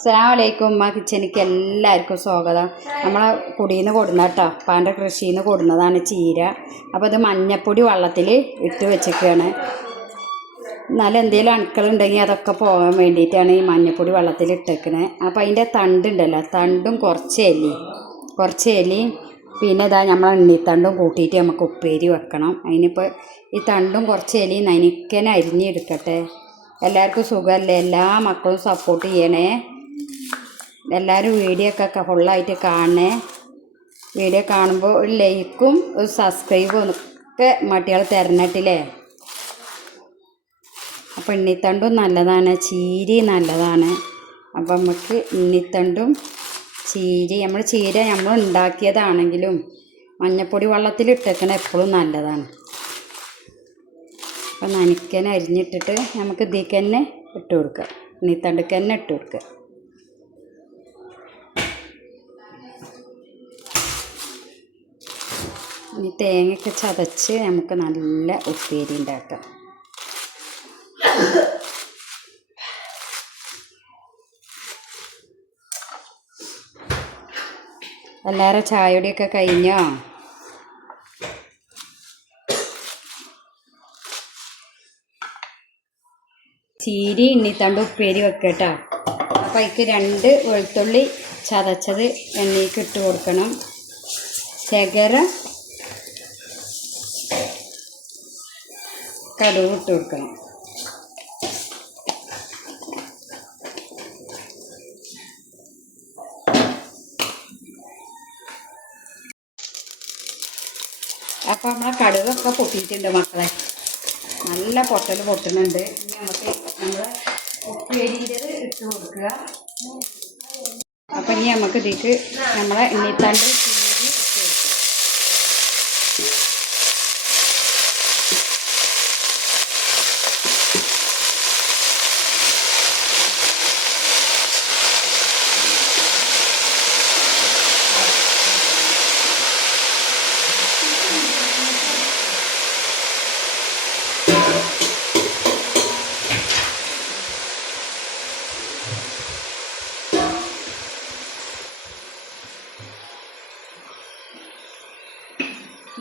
അസ്സലാമലൈക്കും. ഉമ്മ കിച്ചണിക്ക് എല്ലാവർക്കും സ്വാഗതം. നമ്മളെ കുടിയിൽ നിന്ന് കൊടുന്ന കേട്ടോ, അപ്പാൻ്റെ കൃഷിയിൽ നിന്ന് കൊടുന്നതാണ് ചീര. അപ്പോൾ ഇത് മഞ്ഞപ്പൊടി വെള്ളത്തിൽ ഇട്ട് വെച്ചിരിക്കുകയാണ്. എന്നാലും എന്തെങ്കിലും അണുക്കളുണ്ടെങ്കിൽ അതൊക്കെ പോകാൻ വേണ്ടിയിട്ടാണ് ഈ മഞ്ഞപ്പൊടി വെള്ളത്തിൽ ഇട്ടേക്കണത്. അപ്പോൾ അതിൻ്റെ തണ്ടുണ്ടല്ലോ, തണ്ടും കുറച്ച് എലി പിന്നെ ഇതാ നമ്മൾ എണ്ണിത്തണ്ടും കൂട്ടിയിട്ട് നമുക്ക് ഉപ്പേരി വെക്കണം. അതിനിപ്പോൾ ഈ തണ്ടും കുറച്ച് എലിയും നനിക്കനെ അരിഞ്ഞെടുക്കട്ടെ. എല്ലാവർക്കും സുഖമല്ലേ? എല്ലാ മക്കളും സപ്പോർട്ട് ചെയ്യണേ. എല്ലാവരും വീഡിയോ ഒക്കെ ഫുള്ളായിട്ട് കാണണേ. വീഡിയോ കാണുമ്പോൾ ഒരു ലൈക്കും ഒരു സബ്സ്ക്രൈബും ഒക്കെ മട്ടികൾ തരണട്ടില്ലേ. അപ്പോൾ എണ്ണിത്തണ്ടും നല്ലതാണ്, ചീര നല്ലതാണ്. അപ്പം നമുക്ക് എണ്ണിത്തണ്ടും ചീര നമ്മൾ ഉണ്ടാക്കിയതാണെങ്കിലും മഞ്ഞപ്പൊടി വെള്ളത്തിലിട്ടേക്കണ എപ്പോഴും നല്ലതാണ്. അപ്പം നനിക്കനെ അരിഞ്ഞിട്ടിട്ട് നമുക്ക് ഇതിലേക്ക് തന്നെ ഇട്ട് കൊടുക്കുക, എണ്ണിത്തണ്ടക്ക് തന്നെ ഇട്ട് കൊടുക്കുക. ഇനി തേങ്ങയൊക്കെ ചതച്ച് നമുക്ക് നല്ല ഉപ്പേരി ഉണ്ടാക്കാം. എല്ലാവരും ചായയുടെയൊക്കെ കഴിഞ്ഞോ? ചീര എണ്ണിത്തണ്ട് ഉപ്പേരി വെക്കട്ടോ. അപ്പം അതിക്ക് 2 വെളുത്തുള്ളി ചതച്ചത് എണ്ണയ്ക്ക് ഇട്ട് കൊടുക്കണം. ശകലം കടുക് ഇട്ട് കൊടുക്കണം. അപ്പോൾ നമ്മളെ കടുകൊക്കെ പൊട്ടിയിട്ടുണ്ട് മക്കളെ, നല്ല പൊട്ടുന്നുണ്ട്. ഇനി നമുക്ക് നമ്മൾ ഉപ്പേരിൻ്റെത് ഇട്ട് കൊടുക്കുക. അപ്പം ഇനി നമുക്ക് ഇതിലേക്ക് നമ്മളെ എണ്ണിത്തണ്ട് ചീരി ഇട്ട് കൊടുക്കുക.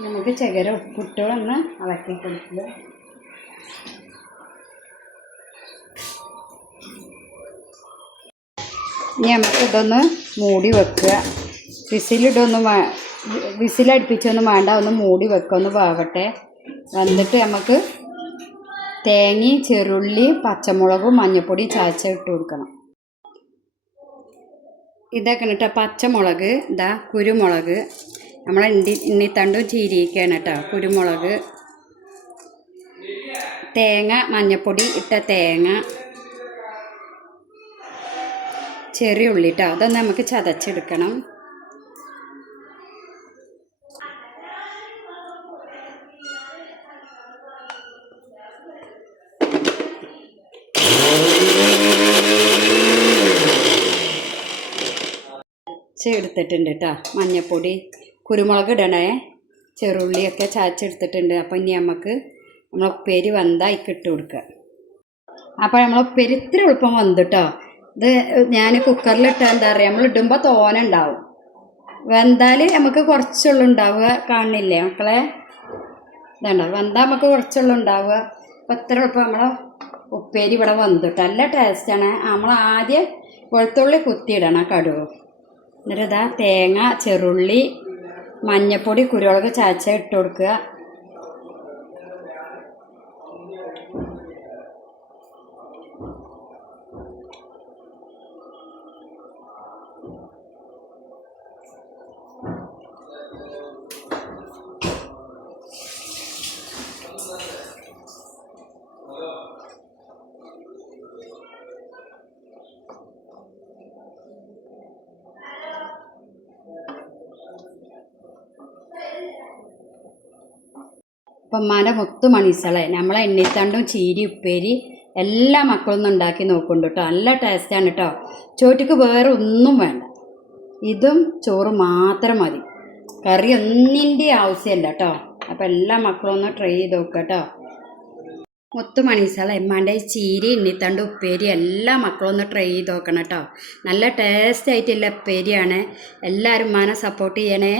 നമുക്ക് ചകര ഉപ്പിട്ടൊന്ന് ഇളക്കി കൊടുക്കുക. ഇനി നമുക്ക് ഇതൊന്ന് മൂടി വെക്കുക. വിസിലടുപ്പിച്ചൊന്നും വേണ്ട, ഒന്ന് മൂടി വെക്കുക, ഒന്ന് വേവട്ടെ. വന്നിട്ട് നമുക്ക് തേങ്ങയും ചെറുള്ളിയും പച്ചമുളകും മഞ്ഞൾപ്പൊടിയും ചതച്ച് ഇട്ട് കൊടുക്കണം. ഇതൊക്കെ കേട്ടോ പച്ചമുളക്, ഇതാ കുരുമുളക്, നമ്മളെ എണ്ണിത്തണ്ടും ചീരിയൊക്കെയാണ് കേട്ടോ. കുരുമുളക്, തേങ്ങ, മഞ്ഞൾപ്പൊടി ഇട്ട തേങ്ങ, ചെറിയ ഉള്ളി കേട്ടോ. അതൊന്ന് നമുക്ക് ചതച്ചെടുക്കണം. എടുത്തിട്ടുണ്ട് കേട്ടോ. മഞ്ഞൾപ്പൊടി, കുരുമുളക് ഇടണേ, ചെറുള്ളിയൊക്കെ ചതച്ചെടുത്തിട്ടുണ്ട്. അപ്പം ഇനി നമുക്ക് ഉപ്പേരി വന്നാൽ ഇട്ട് കൊടുക്കുക. അപ്പോൾ ഉപ്പേരി ഇത്ര എളുപ്പം വന്നു കേട്ടോ. ഇത് ഞാൻ കുക്കറിലിട്ടാൽ എന്താ പറയുക, നമ്മൾ ഇടുമ്പോൾ തോനെ ഉണ്ടാവും, വെന്താൽ നമുക്ക് കുറച്ചുള്ളൂ ഉണ്ടാവുക. കാണില്ലേ മക്കളെ? ഇതുണ്ടോ, വെന്താൽ നമുക്ക് കുറച്ചുള്ളൂ ഉണ്ടാവുക. അപ്പോൾ ഇത്ര എളുപ്പം ഉപ്പേരി ഇവിടെ വന്നു കേട്ടോ. നല്ല ടേസ്റ്റാണ്. നമ്മൾ ആദ്യം വെളുത്തുള്ളി കുത്തിയിടണം, കടുക്, എന്നിട്ട് ഇതാ തേങ്ങ, ചെറുള്ളി, മഞ്ഞൾപ്പൊടി, കുരുമുളക് ചതച്ച ഇട്ട് കൊടുക്കുക. അപ്പം ഉമ്മാൻ്റെ മുത്തു മണീസളെ നമ്മളെ എണ്ണിത്തണ്ടും ചീരി ഉപ്പേരി എല്ലാ മക്കളൊന്നും ഉണ്ടാക്കി നോക്കുന്നുണ്ട് കേട്ടോ. നല്ല ടേസ്റ്റാണ് കേട്ടോ. ചോറ്റിക്ക് വേറെ ഒന്നും വേണ്ട, ഇതും ചോറ് മാത്രം മതി, കറി ഒന്നിൻ്റെ ആവശ്യമില്ല കേട്ടോ. അപ്പോൾ എല്ലാ മക്കളും ഒന്ന് ട്രൈ ചെയ്ത് നോക്കുക കേട്ടോ. മുത്തുമണീസള എമ്മാൻ്റെ ചീരി ഇണ്ണിത്തണ്ട് ഉപ്പേരി എല്ലാ മക്കളും ഒന്ന് ട്രൈ ചെയ്ത് നോക്കണം കേട്ടോ. നല്ല ടേസ്റ്റ് ആയിട്ടുള്ള ഉപ്പേരിയാണ്. എല്ലാവരും ഉമ്മാനെ സപ്പോർട്ട് ചെയ്യണേ.